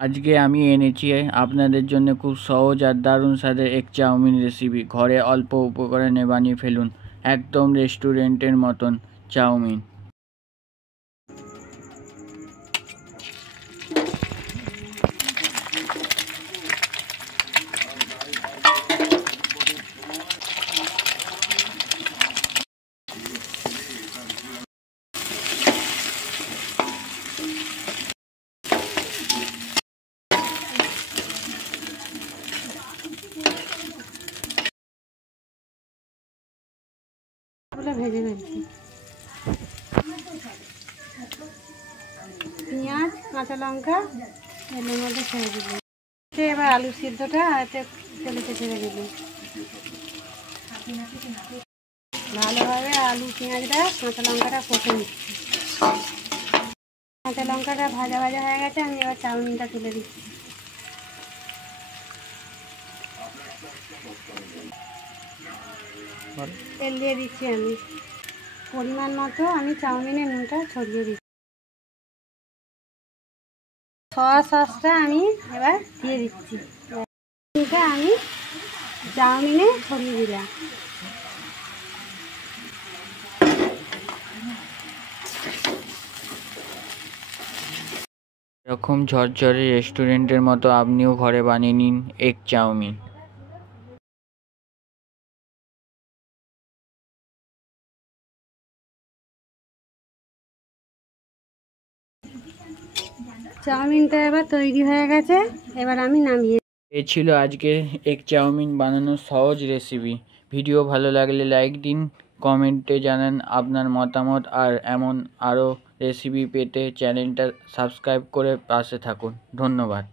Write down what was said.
আজকে আমি এনেছি আপনাদের জন্য খুব সহজ আর দারুণ স্বাদের এক চাউমিন রেসিপি। ঘরে অল্প উপকরণে বানিয়ে ফেলুন একদম রেস্টুরেন্টের মতন চাউমিন। ভেজে ফেলছি পেঁয়াজ কাঁচা লঙ্কা এর মধ্যে ছেড়ে দিলাম। এবার আলু সিদ্ধটা তেলেতে ছেড়ে দিলাম। ভালোভাবে আলু পেঁয়াজটা কাঁচা লঙ্কাটা কষে নিচ্ছি। কাঁচা লঙ্কাটা ভাজা ভাজা হয়ে গেছে, আমি এবার চাউমিনটা তুলে দিচ্ছি। তেল দিয়ে দিচ্ছি আমি পরিমাণ মতো। আমি চাউমিনের নুনটা ছড়িয়ে দিচ্ছি। সয়া সসটা আমি এবার দিয়ে দিচ্ছি। নুনটা আমি চাউমিনে ছড়িয়ে দিলাম। এরকম ঝরঝরে রেস্টুরেন্টের মতো আপনিও ঘরে বানিয়ে নিন এগ চাউমিন। চাউমিনটা এবার তৈরি হয়ে গেছে, এবার আমি নামিয়ে। এ ছিল আজকে এগ চাউমিন বানানোর সহজ রেসিপি। ভিডিও ভালো লাগলে লাইক দিন, কমেন্টে জানান আপনার মতামত, আর এমন আরও রেসিপি পেতে চ্যানেলটা সাবস্ক্রাইব করে পাশে থাকুন। ধন্যবাদ।